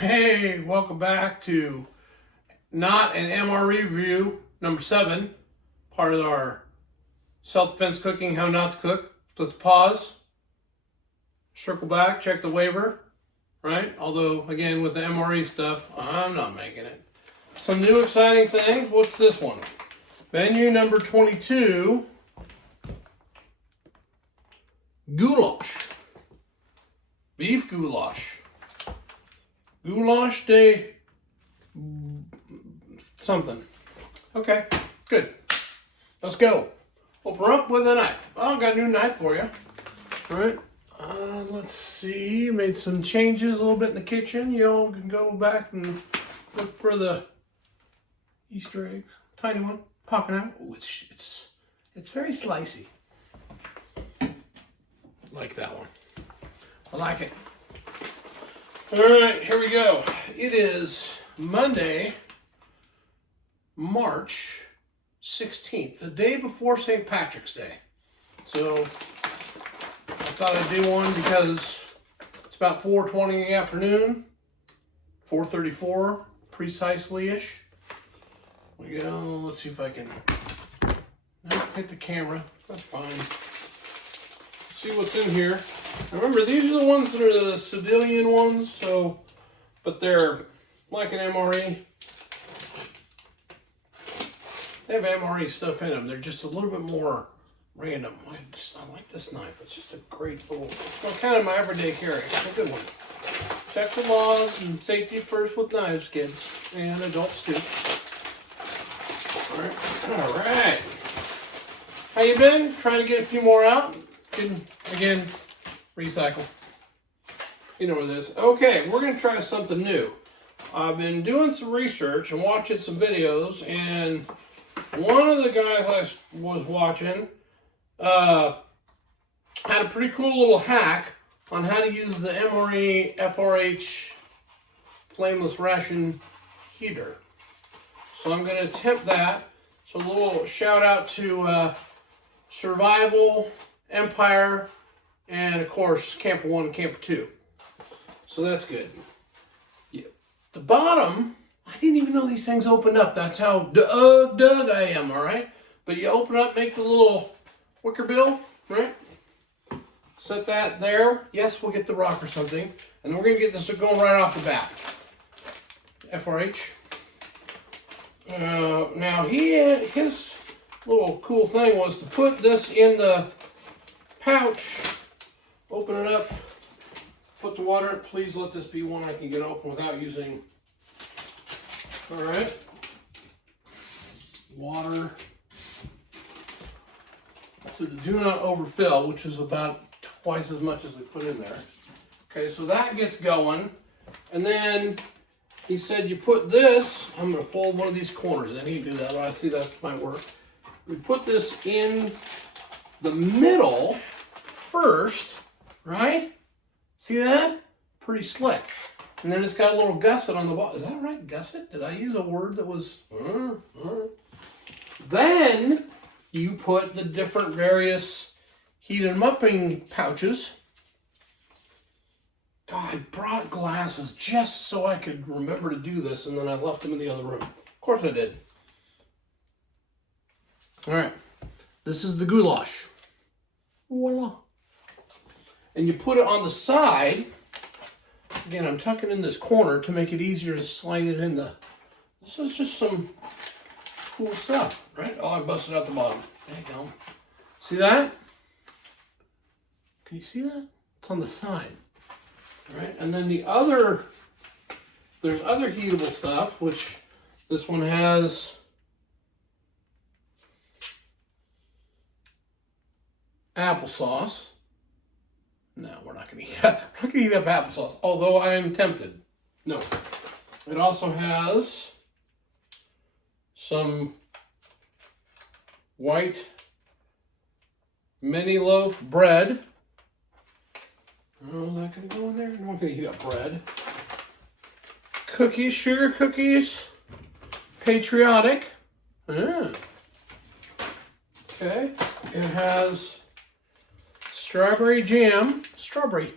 Hey, welcome back to not an MRE review, number 7, part of our self-defense cooking, how not to cook. Let's pause, circle back, check the waiver, right? Although, again, with the MRE stuff, I'm not making it. Some new exciting things. What's this one? Menu number 22, goulash, beef goulash. Goulash de something. Okay, good. Let's go. Open her up with a knife. Oh, I got a new knife for you. All right. Let's see. Made some changes a little bit in the kitchen. Y'all can go back and look for the Easter eggs. Tiny one popping out. Ooh, it's very slicey. Like that one. I like it. All right, here we go. It is Monday, March 16th, the day before St. Patrick's Day. So I thought I'd do one because it's about 4:20 in the afternoon, 4:34 precisely-ish. We go. Let's see if I can hit the camera. That's fine. Let's see what's in here. Remember, these are the ones that are the civilian ones, but they're like an MRE. They have MRE stuff in them. They're just a little bit more random. I like this knife. It's just a great little, kind of my everyday carry. It's a good one. Check the laws and safety first with knives, kids, and adults too. All right. How you been? Trying to get a few more out. Again, recycle. You know what it is. Okay, we're going to try something new. I've been doing some research and watching some videos, and one of the guys I was watching had a pretty cool little hack on how to use the MRE FRH flameless ration heater. So I'm going to attempt that. So a little shout out to Survival, Empire, and of course Camper 1 and Camper 2. So that's good. Yeah. The bottom, I didn't even know these things opened up. That's how Doug I am, all right? But you open up, make the little wicker bill, right? Set that there. Yes, we'll get the rock or something. And we're going to get this going right off the bat. FRH. Now, his little cool thing was to put this in the pouch, open it up, put the water. Please let this be one I can get open without using. All right. Water to the do not overfill, which is about twice as much as we put in there. Okay, so that gets going. And then he said you put this, I'm going to fold one of these corners. Then he can do that. Well, I see that might work. We put this in the middle first, right? See that? Pretty slick. And then it's got a little gusset on the bottom. Is that right? Gusset? Did I use a word that was... Then you put the different various heat and mupping pouches. God, I brought glasses just so I could remember to do this, and then I left them in the other room. Of course I did. All right. This is the goulash. Voila. And you put it on the side. Again, I'm tucking in this corner to make it easier to slide it in the... This is just some cool stuff, right? Oh, I busted out the bottom. There you go. See that? Can you see that? It's on the side. All right, and then the other... There's other heatable stuff, which this one has... applesauce. No, we're not going to eat that. We're not going to eat up applesauce, although I am tempted. No. It also has some white mini loaf bread. Oh, is that going to go in there? I'm not going to heat up bread. Cookies, sugar cookies. Patriotic. Okay. It has strawberry jam. Strawberry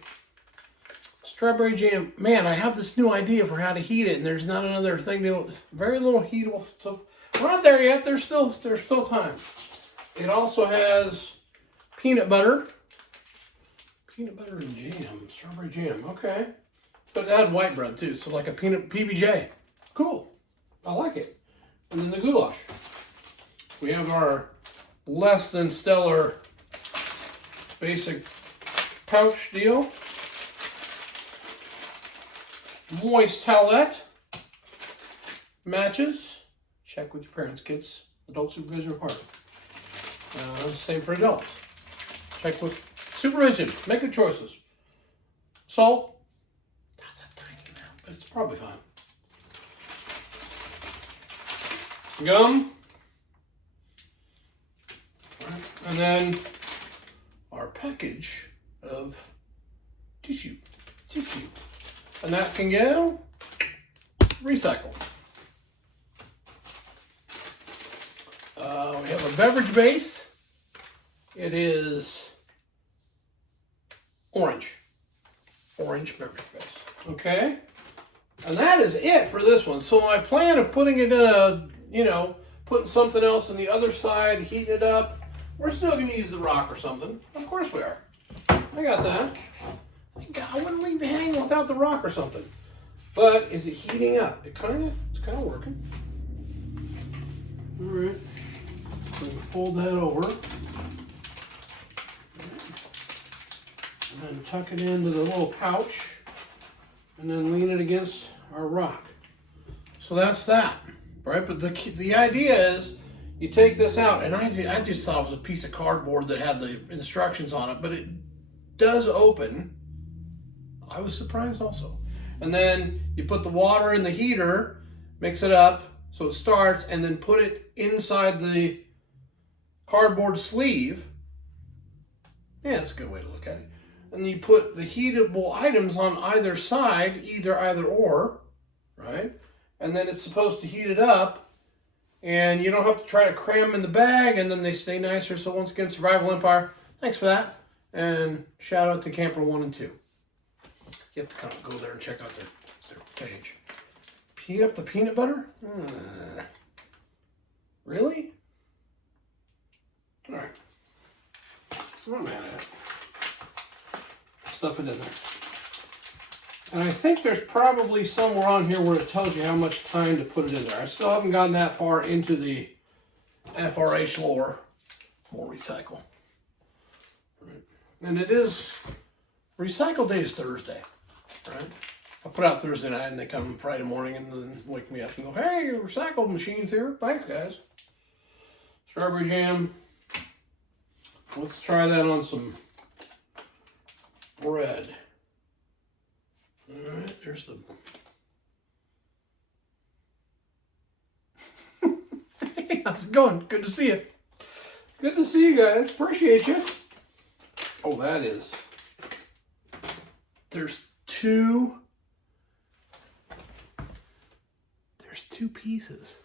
Strawberry jam. Man, I have this new idea for how to heat it, and there's not another thing to it. Very little heatable stuff. We're not there yet. There's still time. It also has peanut butter. Peanut butter and jam. Strawberry jam. Okay. But it had white bread too, so like a peanut PBJ. Cool. I like it. And then the goulash. We have our less than stellar basic pouch deal. Moist towelette. Matches. Check with your parents, kids. Adult supervision required. Same for adults. Check with supervision. Make good choices. Salt. That's a tiny amount, but it's probably fine. Gum. Right. And then our package of tissue. And that can go recycled. We have a beverage base. It is orange beverage base. Okay. And that is it for this one. So my plan of putting it in a, putting something else on the other side, heating it up, we're still going to use the rock or something. Of course we are. I got that. I wouldn't leave it hanging without the rock or something. But is it heating up? It's kind of working. All right. So we fold that over. And then tuck it into the little pouch. And then lean it against our rock. So that's that, right? But the idea is you take this out, and I just thought it was a piece of cardboard that had the instructions on it, but it does open. I was surprised also. And then you put the water in the heater, mix it up so it starts, and then put it inside the cardboard sleeve. Yeah, that's a good way to look at it. And you put the heatable items on either side, either or, right? And then it's supposed to heat it up, and you don't have to try to cram them in the bag, and then they stay nicer. So once again, Survival Empire, thanks for that. And shout out to Camper 1 and 2. You have to kind of go there and check out their page. Heat up the peanut butter? Really? All right. I'm not mad at it. Stuff it in there. And I think there's probably somewhere on here where it tells you how much time to put it in there. I still haven't gotten that far into the FRH lore. More recycle. Right. And it is, recycle day is Thursday, right? I put out Thursday night and they come Friday morning and then wake me up and go, hey, your recycle machine's here. Thanks, guys. Strawberry jam. Let's try that on some bread. All right, there's the... Hey, how's it going? Good to see you. Good to see you guys. Appreciate you. Oh, that is... There's two pieces.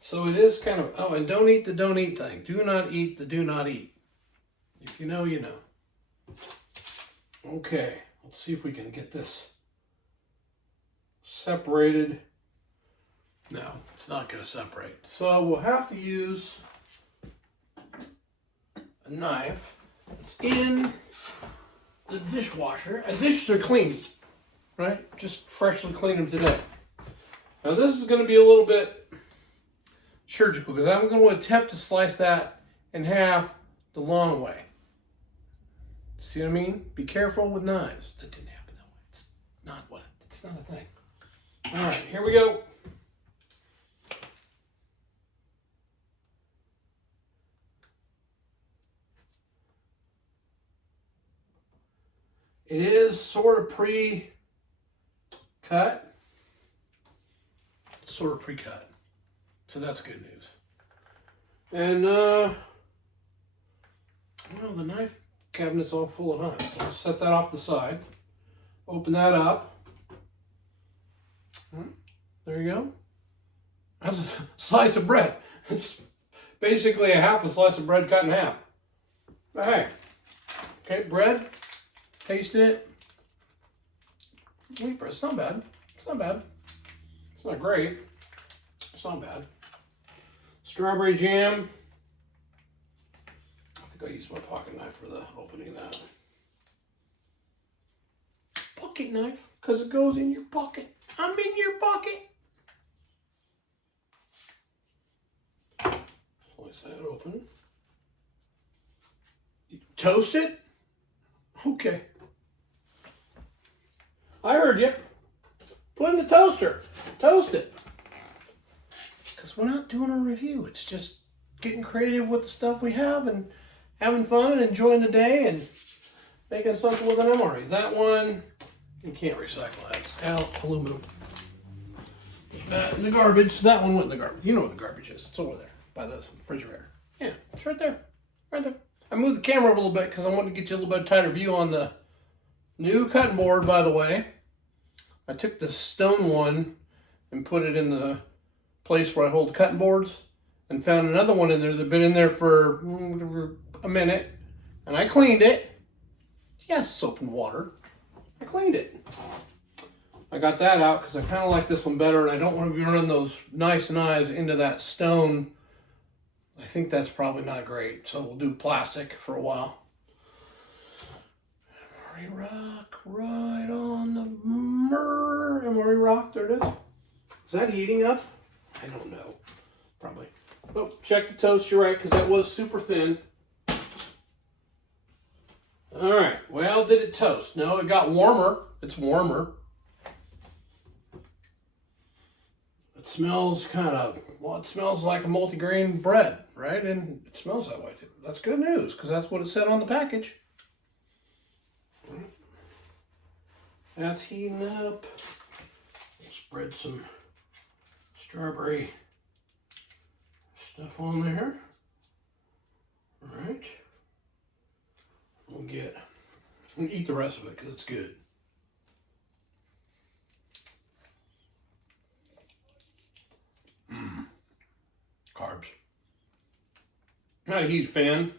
So it is kind of... Oh, and don't eat the don't eat thing. Do not eat the do not eat. If you know, you know. Okay, let's see if we can get this separated. No, it's not going to separate. So we'll have to use a knife. It's in the dishwasher. And dishes are clean, right? Just freshly cleaned them today. Now this is going to be a little bit surgical because I'm going to attempt to slice that in half the long way. See what I mean? Be careful with knives. That didn't happen that way. It's not a thing. All right, here we go. It is sort of pre-cut. It's sort of pre-cut. So that's good news. And, well, the knife cabinet's all full of knives. So I'll set that off the side. Open that up. There you go. That's a slice of bread. It's basically a half a slice of bread cut in half. Hey. Okay, bread. Taste it. wheat bread. It's not bad. It's not bad. It's not great. It's not bad. Strawberry jam. I think I'll use my pocket knife for the opening of that. Pocket knife, because it goes in your pocket. I'm in your pocket. Slice that open. You toast it? Okay. I heard you. Put it in the toaster. Toast it. Because we're not doing a review. It's just getting creative with the stuff we have and having fun and enjoying the day and making something with an MRE. That one, you can't recycle that. It's aluminum. In the garbage. That one went in the garbage. You know what the garbage is. It's over there by the refrigerator. Yeah, it's right there. Right there. I moved the camera a little bit because I wanted to get you a little bit tighter view on the new cutting board, by the way. I took the stone one and put it in the place where I hold cutting boards and found another one in there that had been in there for a minute. And I cleaned it. Yes, soap and water. I cleaned it. I got that out because I kind of like this one better and I don't want to be running those nice knives into that stone. I think that's probably not great. So we'll do plastic for a while. MRE rock right on the MRE rock. There it is. Is that heating up? I don't know. Probably. Oh, check the toast. You're right, because that was super thin. All right. Well, did it toast? No, it got warmer. It's warmer. It smells kind of, well, it smells like a multigrain bread, right? And it smells that way too. That's good news, because that's what it said on the package. That's heating up. We'll spread some strawberry stuff on there. All right. We'll eat the rest of it because it's good. Carbs. Not a huge fan.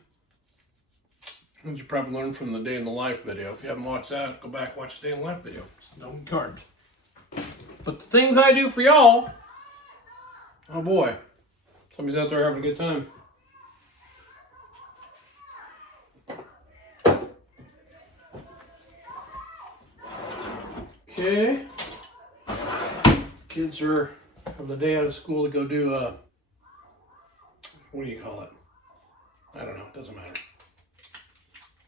As you probably learned from the Day in the Life video. If you haven't watched that, go back and watch the Day in the Life video. It's no carbs. But the things I do for y'all, oh boy, somebody's out there having a good time. Okay. Kids have the day out of school to go do what do you call it? I don't know. It doesn't matter.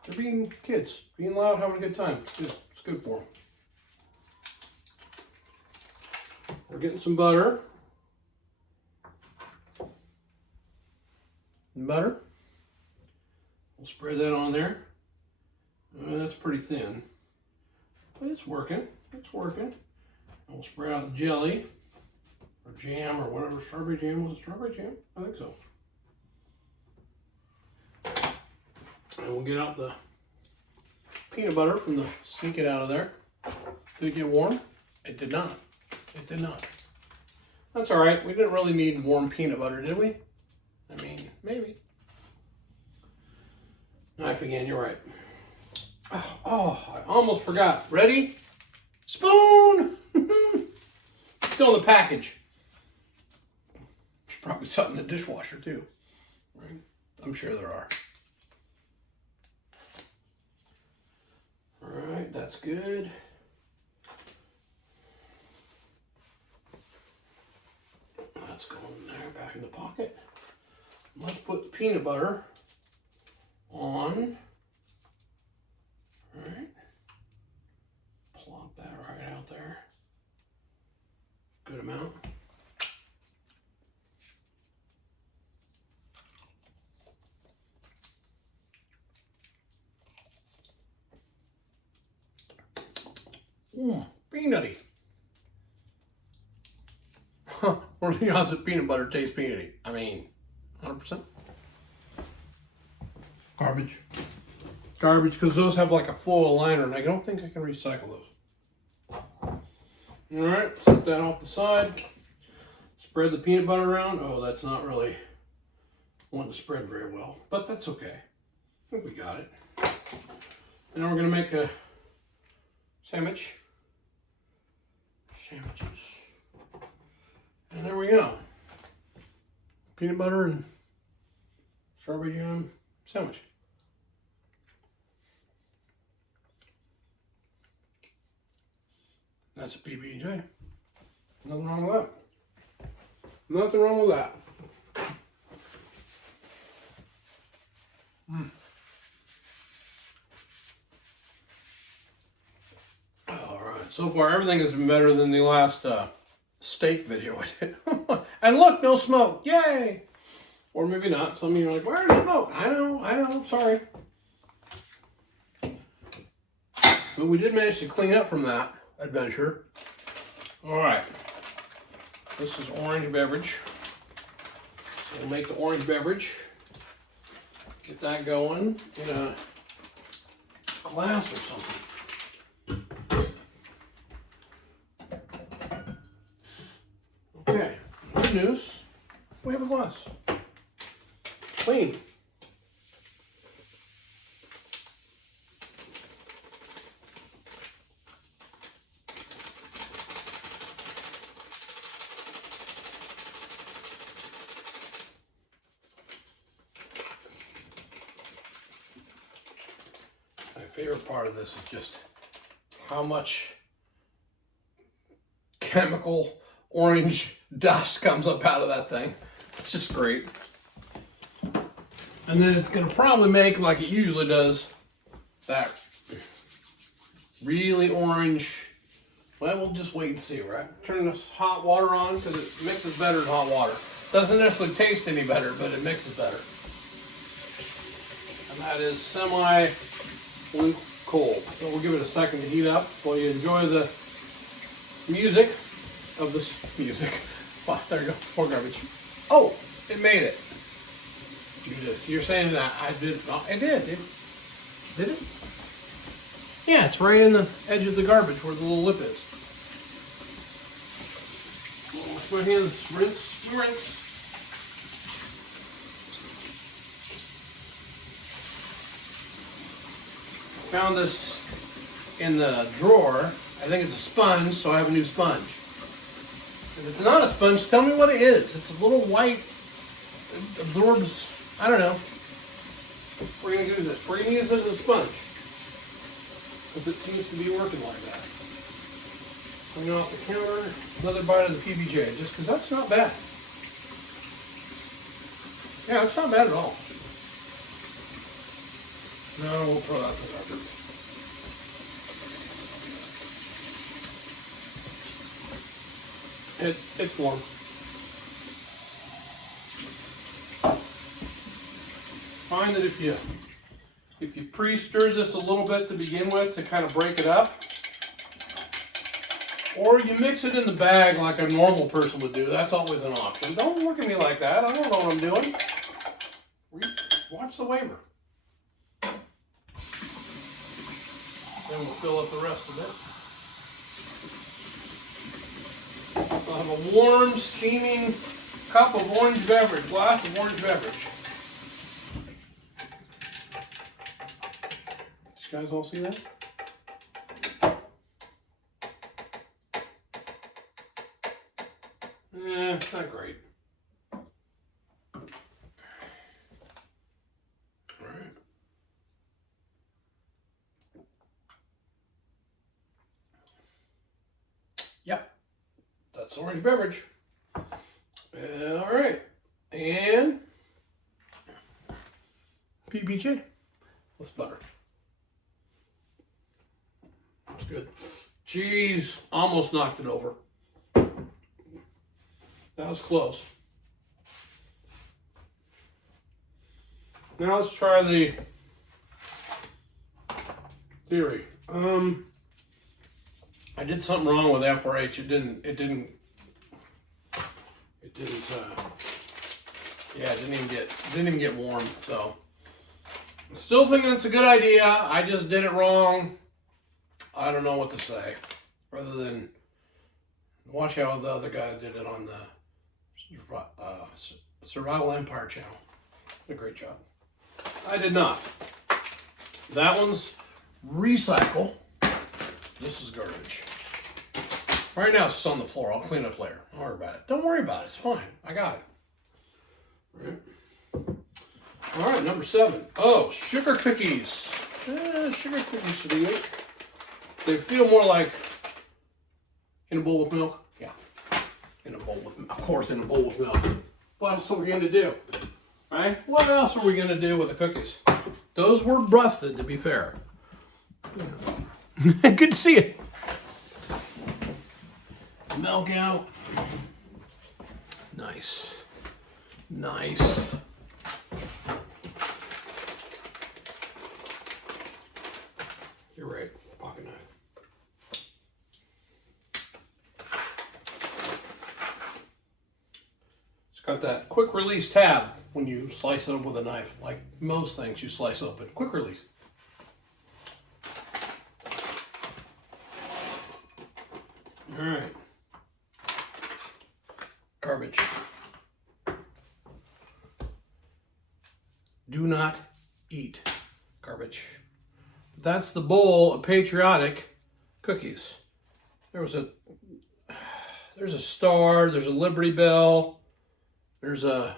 They're being kids, being loud, having a good time. It's good for them. We're getting some butter. Butter. We'll spread that on there. That's pretty thin, but it's working. It's working. And we'll spread out the jelly or jam or whatever. Strawberry jam. Was it strawberry jam? I think so. And we'll get out the peanut butter from the, sneak it out of there. Did it get warm? It did not. It did not. That's all right. We didn't really need warm peanut butter, did we? I mean, maybe. Knife again, you're right. Oh, I almost forgot. Ready? Spoon! Still in the package. There's probably something in the dishwasher too. Right? I'm sure there are. All right, that's good. That's going there, back in the pocket. Let's put the peanut butter on. All right. Plop that right out there. Good amount. Peanutty. Or the odds that peanut butter tastes peanutty? I mean, 100%. Garbage. Garbage, because those have like a foil liner, and I don't think I can recycle those. All right, set that off the side. Spread the peanut butter around. Oh, that's not really wanting to spread very well, but that's okay. I think we got it. Now we're going to make a sandwich. Sandwiches. And there we go. Peanut butter and strawberry jam sandwich. That's a PB&J. Nothing wrong with that. Nothing wrong with that. All right. So far, everything has been better than the last steak video I did. And look, no smoke. Yay! Or maybe not. Some of you are like, where's the smoke? I know. Sorry. But we did manage to clean up from that adventure. All right. This is orange beverage. So we'll make the orange beverage. Get that going in a glass or something. Okay. Good news. We have a glass. Clean. My favorite part of this is just how much chemical orange dust comes up out of that thing. It's just great. And then it's going to probably make, like it usually does, that really orange. Well, we'll just wait and see, right? Turn this hot water on because it mixes better than hot water. Doesn't necessarily taste any better, but it mixes better. And that is semi-cold. So we'll give it a second to heat up while you enjoy the music of this music. Wow, there you go. More garbage. Oh, it made it. You're saying that I did. Oh, it did. Did it? Yeah, it's right in the edge of the garbage where the little lip is. Wash my hands. Rinse. Found this in the drawer. I think it's a sponge, so I have a new sponge. If it's not a sponge, tell me what it is. It's a little white, it absorbs, I don't know. We're going to use this. We're going to use this as a sponge. Because it seems to be working like that. Coming off the counter, another bite of the PBJ, just because that's not bad. Yeah, it's not bad at all. No, we'll throw that in the garbage. It's warm. Find that if you pre-stir this a little bit to begin with to kind of break it up, or you mix it in the bag like a normal person would do, that's always an option. Don't look at me like that. I don't know what I'm doing. Watch the waiver. Then we'll fill up the rest of it. I'll have a warm, steaming cup of orange beverage, glass of orange beverage. Did you guys all see that? It's not great. All right. Yep. That's orange beverage. All right. And PBJ with butter. That's good. Jeez, almost knocked it over. That was close. Now let's try the theory. I did something wrong with F4H. It didn't even get warm. So I still think that's a good idea. I just did it wrong. I don't know what to say, other than watch how the other guy did it on the Survival Empire channel. Did a great job. I did not. That one's recycle. This is garbage. Right now it's just on the floor. I'll clean it up later. Don't worry about it. Don't worry about it. It's fine. I got it. All right, number 7. Oh, sugar cookies. Sugar cookies should be good. They feel more like in a bowl with milk. Yeah, in a bowl with, of course, in a bowl with milk. What else are we going to do? Right? What else are we going to do with the cookies? Those were busted, to be fair. Good to see you. Milk out. Nice. Nice. You're right. Pocket knife. It's got that quick release tab when you slice it up with a knife. Like most things you slice open. Quick release. All right. Garbage. Do not eat garbage. That's the bowl of patriotic cookies. There's a star, there's a Liberty Bell, there's a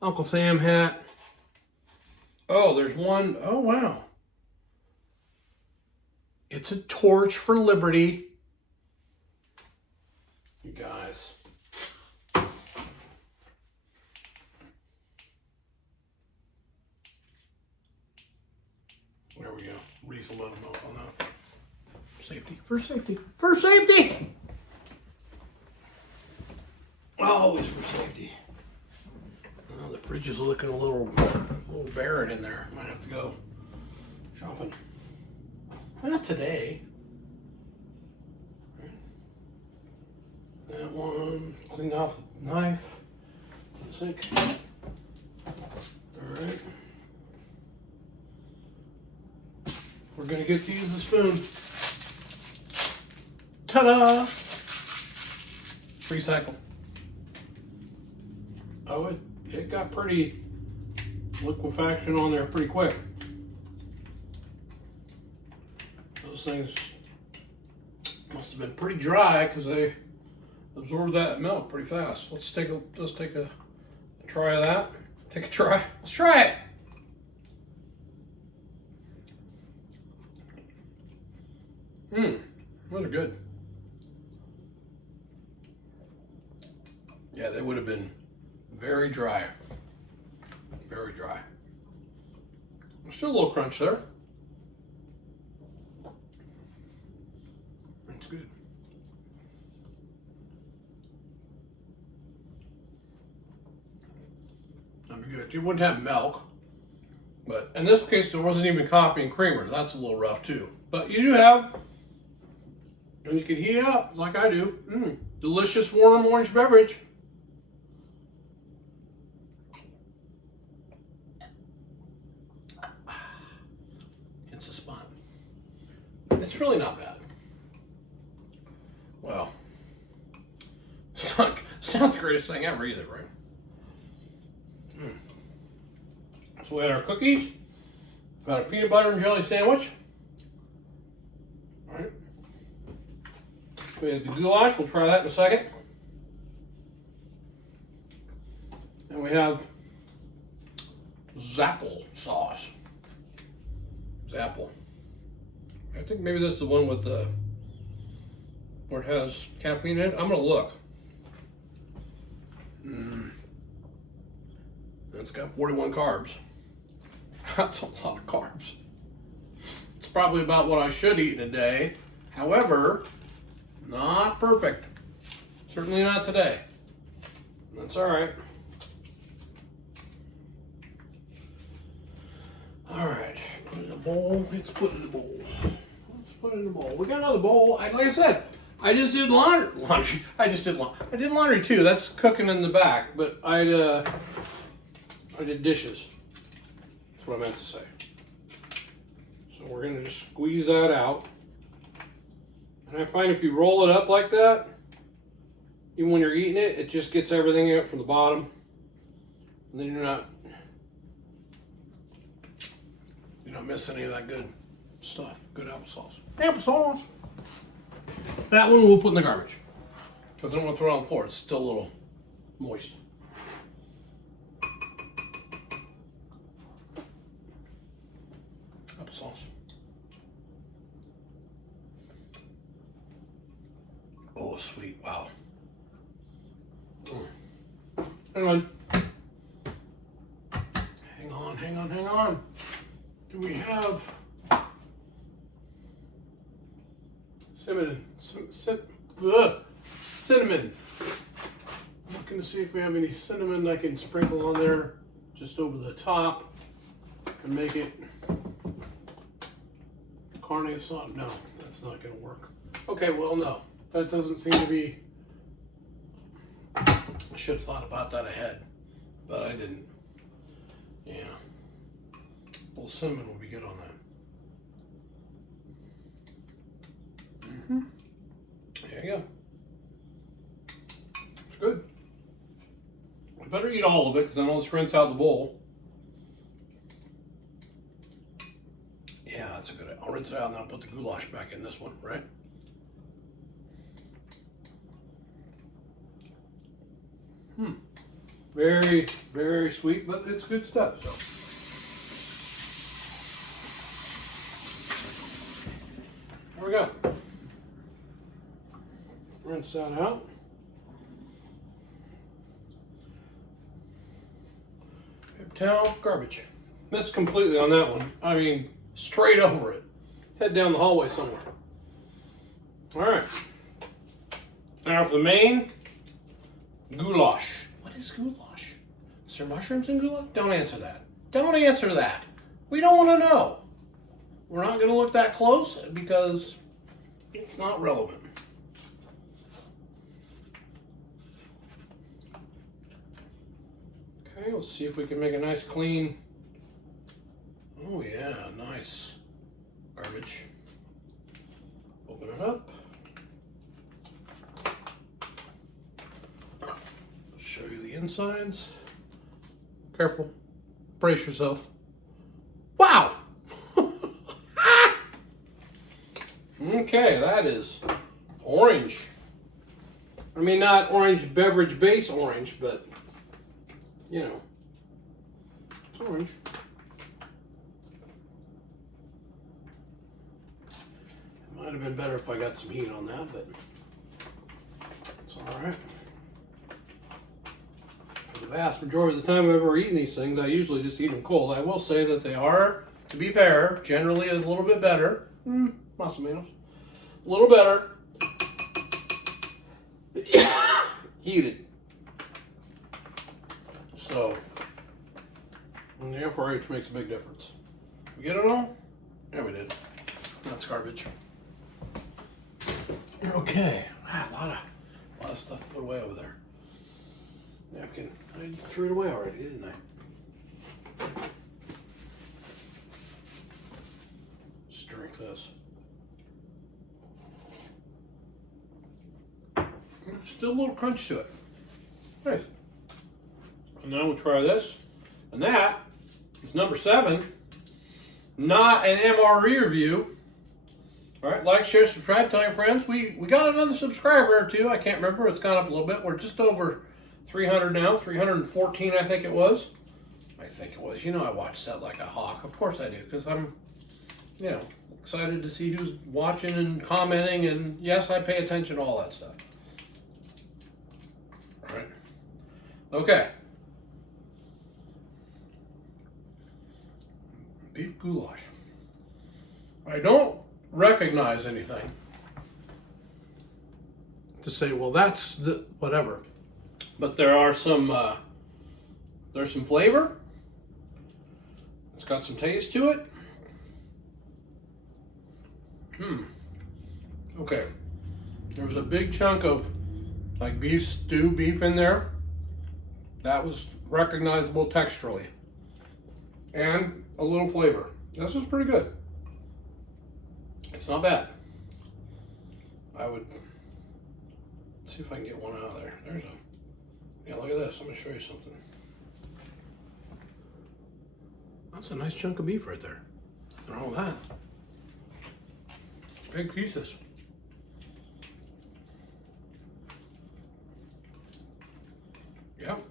Uncle Sam hat. Oh, there's one. Oh, wow. It's a torch for liberty. You guys. There we go. Reese a little milk on that. Safety. For safety. For safety! Always for safety. Oh, the fridge is looking a little barren in there. Might have to go shopping. Not today. That one. Clean off the knife. The sink. Alright. We're going to get to use the spoon. Ta-da! Recycle. Oh, it got pretty liquefaction on there pretty quick. Those things must have been pretty dry because they absorbed that milk pretty fast. Let's take a try of that. Take a try. Let's try it. Those are good. Yeah, they would have been very dry. Very dry. There's still a little crunch there. That's good. That'd be good. You wouldn't have milk, but in this case, there wasn't even coffee and creamer. That's a little rough too. But you do have, and you can heat it up like I do. Delicious warm orange beverage. It's a spot. It's really not bad. Well, it's not the greatest thing ever either, right? So we had our cookies. We've got a peanut butter and jelly sandwich. All right. We had the goulash. We'll try that in a second. And we have Zapple sauce. Zapple. I think maybe this is the one with the where it has caffeine in it. I'm gonna look. It's got 41 carbs. That's a lot of carbs. It's probably about what I should eat in a day. However, not perfect. Certainly not today. That's all right. All right, put it in a bowl. Let's put it in a bowl. Let's put it in a bowl. We got another bowl. Like I said, I just did laundry. I did laundry too. That's cooking in the back, but I did dishes. That's what I meant to say. So we're gonna just squeeze that out. And I find if you roll it up like that, even when you're eating it, it just gets everything out from the bottom. And then you're not missing any of that good stuff. Good applesauce. Applesauce. That one we'll put in the garbage. Because I don't want to throw it on the floor. It's still a little moist. Applesauce. Oh, sweet. Wow. Hang on. Hang on. Do we have cinnamon? Cinnamon. I'm looking to see if we have any cinnamon I can sprinkle on there just over the top and make it carne asada. No, that's not going to work. Okay, well, no. That doesn't seem to be... I should have thought about that ahead, but I didn't. Yeah. A little cinnamon would be good on that. There you go. It's good. I better eat all of it because I know let's rinse out the bowl. Yeah, that's a good idea. I'll rinse it out and I'll put the goulash back in this one, right? Very, very sweet, but it's good stuff. So. There we go. Rinse that out. Paper towel, garbage. Missed completely on that one. I mean, straight over it. Head down the hallway somewhere. All right. Now for the main, goulash. What is goulash? Is there mushrooms in goulash? Don't answer that. Don't answer that. We don't want to know. We're not going to look that close because it's not relevant. Okay, let's see if we can make a nice clean. Oh yeah, nice. Garbage. Open it up. Show you the insides. Careful. Brace yourself. Wow! Okay, that is orange. I mean, not orange beverage base orange, but, you know, it's orange. It might have been better if I got some heat on that, but it's all right. For the vast majority of the time I've ever eaten these things, I usually just eat them cold. I will say that they are, to be fair, generally a little bit better. Más o menos. A little better. Heated. So, and the FRH makes a big difference. We get it all? Yeah, we did. That's garbage. Okay. A lot of stuff to put away over there. Napkin. I threw it away already, didn't I? Just drink this. Still a little crunch to it. Nice. And now we'll try this. And that is number 7. Not an MRE review. All right, like, share, subscribe, tell your friends. We got another subscriber or two. I can't remember. It's gone up a little bit. We're just over 300 now. 314, I think it was. You know, I watch that like a hawk. Of course I do, because I'm, you know, excited to see who's watching and commenting. And yes, I pay attention to all that stuff. All right. Okay. Beef goulash. I don't recognize anything to say, well, that's the whatever. But there are some, there's some flavor. It's got some taste to it. Okay. There was a big chunk of like beef stew beef in there. That was recognizable texturally. And a little flavor. This is pretty good. It's not bad. I would see if I can get one out of there. There's a, yeah, look at this. I'm gonna show you something. That's a nice chunk of beef right there. Nothing wrong with that. Big pieces. Yep.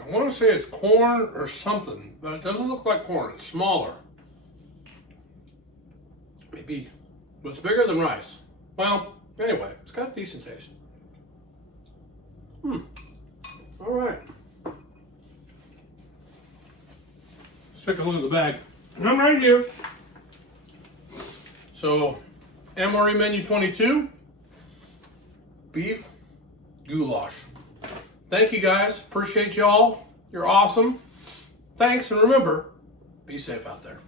I want to say it's corn or something, but it doesn't look like corn. It's smaller. Maybe, but it's bigger than rice. Well, anyway, it's got a decent taste. All right. Let's take a look at the bag. And I'm right here. So, MRE menu 22, beef goulash. Thank you guys. Appreciate y'all. You're awesome. Thanks, and remember, be safe out there.